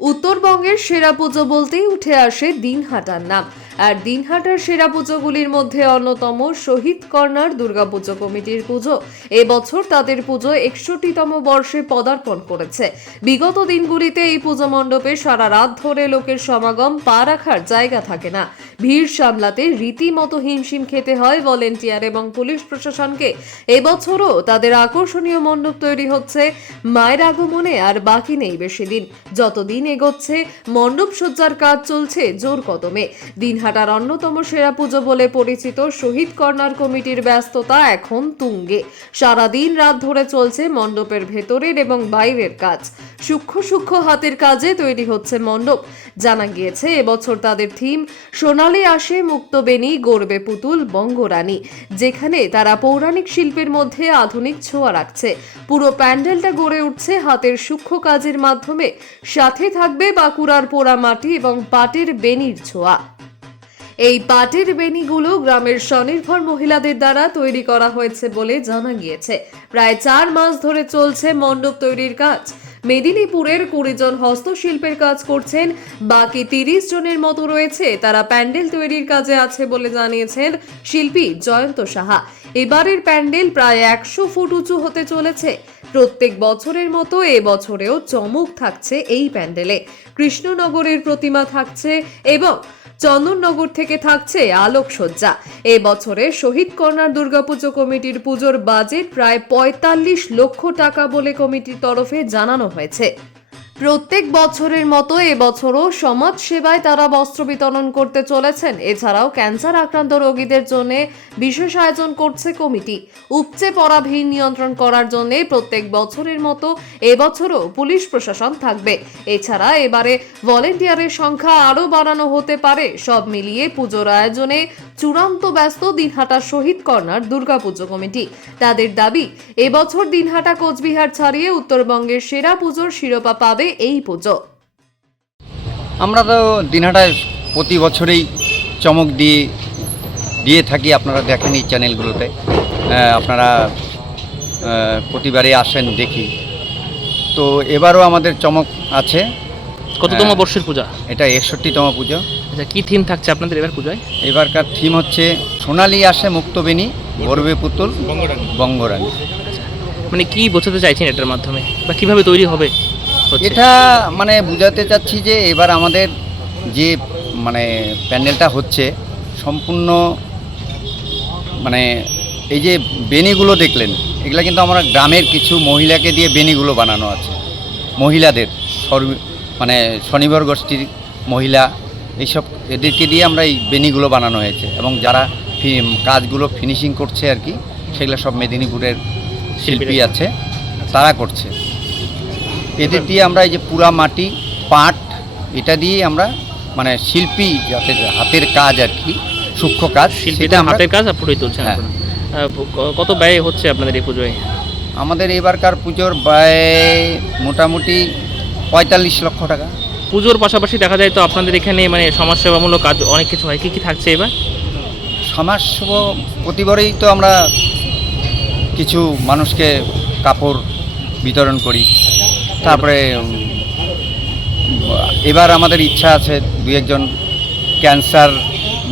উত্তরবঙ্গের সেরা পুজো বলতেই উঠে আসে দিনহাটার নাম। আর দিনহাটার সেরা পুজোগুলির মধ্যে অন্যতম শহীদ কর্নার দুর্গাপুজো কমিটির পুজো। এবছর তাদের পুজো একষট্টিতম বর্ষে পদার্পণ করেছে। বিগত দিনগুলিতে এই পুজো মণ্ডপে সারা রাত ধরে লোকের সমাগম, পা রাখার জায়গা থাকে না। ভিড় সামলাতে রীতিমতো হিমশিম খেতে হয় ভলেন্টিয়ার এবং পুলিশ প্রশাসনকে। এবছরও তাদের আকর্ষণীয় মণ্ডপ তৈরি হচ্ছে। মায়ের আগমনে আর বাকি নেই বেশি দিন। যতদিন এগোচ্ছে, মণ্ডপ সজ্জার কাজ চলছে জোর কদমে। দিনহাটার অন্যতম সেরা পুজো বলে পরিচিত শহীদ কর্নার কমিটির ব্যস্ততা এখন তুঙ্গে। সারাদিন রাত ধরে চলছে মণ্ডপের ভেতরের এবং বাইরের কাজ। সূক্ষ্ম সূক্ষ্ম হাতের কাজে তৈরি হচ্ছে মণ্ডপ। জানা গিয়েছে, এবছর তাদের থিম সোনালি আসে মুক্তবেণী গড়বে পুতুল, বঙ্গরানী, যেখানে তারা পৌরাণিক শিল্পের মধ্যে আধুনিক ছোঁয়া রাখছে। পুরো প্যান্ডেলটা গড়ে উঠছে হাতের সূক্ষ্ম কাজের মাধ্যমে। সাথে থাকবে বাঁকুড়ার পোড়া মাটি এবং পাটের বেনির ছোঁয়া। এই পাটের বেনিগুলো গ্রামের স্বনির্ভর মহিলাদের দ্বারা তৈরি করা হয়েছে বলে জানা গিয়েছে। প্রায় চার মাস ধরে চলছে মণ্ডপ তৈরির কাজ। মেদিনীপুরের কুড়ি জন হস্তশিল্পের কাজ করছেন, বাকি তিরিশ জনের মতো রয়েছে। তারা প্যান্ডেল তৈরির কাজে আছে বলে জানিয়েছেন শিল্পী জয়ন্ত সাহা। এবারের প্যান্ডেল প্রায় একশো ফুট উঁচু হতে চলেছে। প্রত্যেক বছরের মতো এ বছরেও চমক থাকছে এই প্যান্ডেলে। কৃষ্ণনগরের প্রতিমা থাকছে এবং চন্দননগর থেকে থাকছে আলোকসজ্জা। এ বছরে শহীদ কর্নার দুর্গাপুজো কমিটির পুজোর বাজেট প্রায় পঁয়তাল্লিশ লক্ষ টাকা বলে কমিটির তরফে জানানো হয়েছে। প্রত্যেক বছরের মতো এবছরও সমাজ সেবায় তারা বস্ত্র বিতরণ করতে চলেছেন। এছাড়াও ক্যান্সার আক্রান্ত রোগীদের জন্য বিশেষ আয়োজন করছে কমিটি। উপচে পড়া ভিড় নিয়ন্ত্রণ করার জন্য প্রত্যেক বছরের মতো এবছরও পুলিশ প্রশাসন থাকবে। এছাড়া এবারে ভলেন্টিয়ারের সংখ্যা আরও বাড়ানো হতে পারে। সব মিলিয়ে পুজোর আয়োজনে চূড়ান্ত ব্যস্ত দিনহাটা শহীদ কর্নার দুর্গাপুজো কমিটি। তাদের দাবি, এবছর দিনহাটা কোচবিহার ছাড়িয়ে উত্তরবঙ্গের সেরা পুজোর শিরোপা পাবে এই পুজো। আমরা তো দিনহাটায় প্রতি বছরেই চমক দিয়ে দিয়ে থাকি। আপনারা দেখেন এই চ্যানেলগুলোতে। আপনারা প্রতিবারে আসেন দেখি। তো এবারও আমাদের চমক আছে। কততম। বর্ষের পূজা? এটা একষট্টিতম পুজো। আচ্ছা কী থিম থাকছে আপনাদের এবার পূজায়? এবারকার থিম হচ্ছে সোনালি আসে মুক্তবেণী গর্বে পুতুল বঙ্গরানী। মানে কি বোঝাতে চাইছেন এটার মাধ্যমে? বা কীভাবে তৈরি হবে? এটা মানে বুঝাতে চাচ্ছি যে এবার আমাদের যে মানে প্যান্ডেলটা হচ্ছে সম্পূর্ণ মানে এই যে বেনিগুলো দেখলেন এগুলো কিন্তু আমরা গ্রামের কিছু মহিলাকে দিয়ে বেনিগুলো বানানো আছে। মহিলাদের মানে স্বনির্ভর গোষ্ঠীর মহিলা এইসব এদেরকে দিয়ে আমরা এই বেনিগুলো বানানো হয়েছে। এবং যারা কাজগুলো ফিনিশিং করছে আর কি সেগুলো সব মেদিনীপুরের শিল্পী আছে তারা করছে। এদের দিয়ে আমরা এই যে পুরা মাটি পাট এটা দিয়ে আমরা মানে শিল্পী যাতে হাতের কাজ আর কি সূক্ষ্ম কাজ শিল্পীটা হাতের কাজ আর ফুটিয়ে তুলছেন হ্যাঁ। কত ব্যয় হচ্ছে আপনাদের এই পুজোয়? আমাদের এবারকার পুজোর ব্যয় মোটামুটি পঁয়তাল্লিশ লক্ষ টাকা। পুজোর পাশাপাশি দেখা যায় তো আপনাদের এখানে মানে সমাজসেবামূলক কাজ অনেক কিছু হয়। কী কী থাকছে এবার? সমাজসেবা প্রতিবারেই তো আমরা কিছু মানুষকে কাপড় বিতরণ করি। তারপরে এবার আমাদের ইচ্ছা আছে দু একজন ক্যান্সার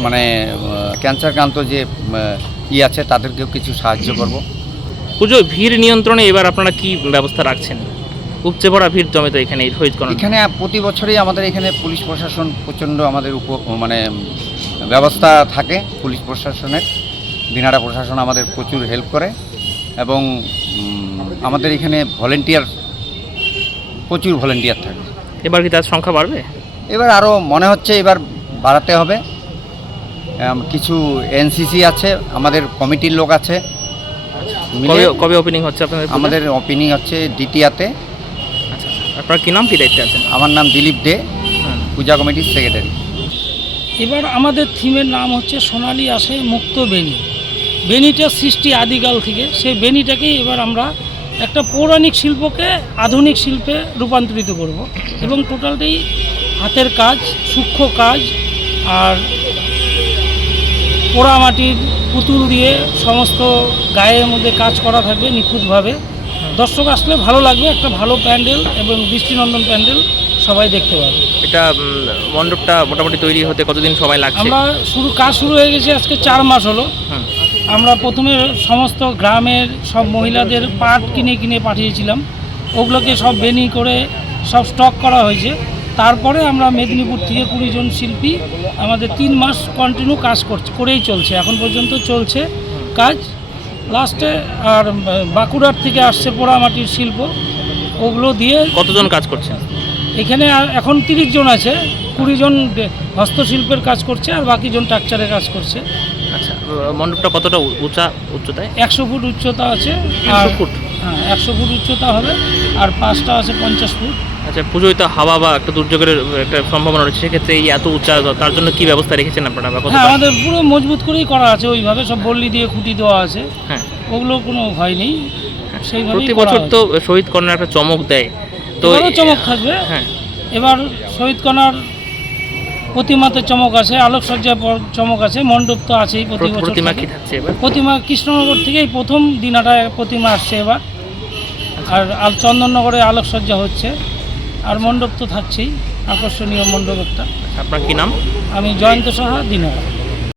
মানে ক্যান্সারক্রান্ত যে ই আছে তাদেরকেও কিছু সাহায্য করব। পুজো ভিড় নিয়ন্ত্রণে এবার আপনারা কি ব্যবস্থা রাখছেন? উপচে পড়া ভিড় জমে তো এখানে রোহিত এখানে প্রতি বছরই আমাদের এখানে পুলিশ প্রশাসন প্রচণ্ড আমাদের উপ মানে ব্যবস্থা থাকে পুলিশ প্রশাসনের। দিনারা প্রশাসন আমাদের প্রচুর হেল্প করে এবং আমাদের এখানে ভলেন্টিয়ার প্রচুর ভলেন্টিয়ার থাকে। এবার কি তার সংখ্যা বাড়বে? এবার আরও মনে হচ্ছে এবার বাড়াতে হবে। কিছু এনসিসি আছে আমাদের কমিটির লোক আছে। কবে কবে ওপেনিং হচ্ছে আপনাদের আমাদের ওপেনিং হচ্ছে দ্বিতীয়াতে। আচ্ছা আচ্ছা। আপনার কি নাম কি দায়িত্বে আছেন? আমার নাম দিলীপ দে হ্যাঁ। পূজা কমিটির সেক্রেটারি এবার আমাদের থিমের নাম হচ্ছে সোনালি আসে মুক্ত বেনি বেনিটা সৃষ্টি আদিকাল থেকে সেই বেনিটাকেই এবার আমরা একটা পৌরাণিক শিল্পকে আধুনিক শিল্পে রূপান্তরিত করব এবং টোটালটাই হাতের কাজ সূক্ষ্ম কাজ আর পোড়ামাটির পুতুল দিয়ে সমস্ত গায়ের মধ্যে কাজ করা থাকবে নিখুঁতভাবে। দর্শক আসলে ভালো লাগবে একটা ভালো প্যান্ডেল এবং দৃষ্টিনন্দন প্যান্ডেল সবাই দেখতে পাবে। এটা মণ্ডপটা মোটামুটি তৈরি হতে কতদিন সময় লাগছে? আমরা শুরু কাজ শুরু হয়ে গেছে আজকে চার মাস হলো। আমরা প্রথমে সমস্ত গ্রামের সব মহিলাদের পাট কিনে কিনে পাঠিয়েছিলাম। ওগুলোকে সব বেনি করে সব স্টক করা হয়েছে। তারপরে আমরা মেদিনীপুর থেকে কুড়ি জন শিল্পী আমাদের তিন মাস কন্টিনিউ কাজ করছে করেই চলছে। এখন পর্যন্ত চলছে কাজ। লাস্টে আর বাঁকুড়ার থেকে আসছে পোড়ামাটির শিল্প। ওগুলো দিয়ে কতজন কাজ করছেন এখানে এখন তিরিশ জন আছে। কুড়ি জন হস্তশিল্পের কাজ করছে আর বাকি জন ট্রাকচারের কাজ করছে। মণ্ডপটা কতটা উঁচা উচ্চতায় একশো ফুট উচ্চতা আছে একশো ফুট? হ্যাঁ একশো ফুট উচ্চতা হবে আর পাঁচটা আছে পঞ্চাশ ফুট। আচ্ছা পুজোয় তো হাওয়া বা একটা দুর্যোগের একটা সম্ভাবনা রয়েছে সেক্ষেত্রে এই এত উঁচা তার জন্য কি ব্যবস্থা রেখেছেন আপনারা বা হ্যাঁ আমাদের পুরো মজবুত করেই করা আছে ওইভাবে সব বল্লি দিয়ে খুঁটি দেওয়া আছে। হ্যাঁ। ওগুলো কোনো ভয় নেই সেইভাবেই প্রতি বছর তো শহীদ কর্নার একটা চমক দেয়। তো চমক থাকবে। হ্যাঁ। এবার শহীদ কণার প্রতিমাতে চমক আছে আলোকসজ্জায় পর- চমক আছে মণ্ডপ তো আছেই প্রতি বছর প্রতিমা থাকে। কি থাকছে এবার? প্রতিমা কৃষ্ণনগর থেকেই প্রথম দিনাটা প্রতিমা আসছে এবার। আর আর চন্দননগরে আলোকসজ্জা হচ্ছে আর মণ্ডপ তো থাকছেই আকর্ষণীয় মণ্ডপ একটা আপনার কি নাম? আমি জয়ন্ত সাহা দিনারা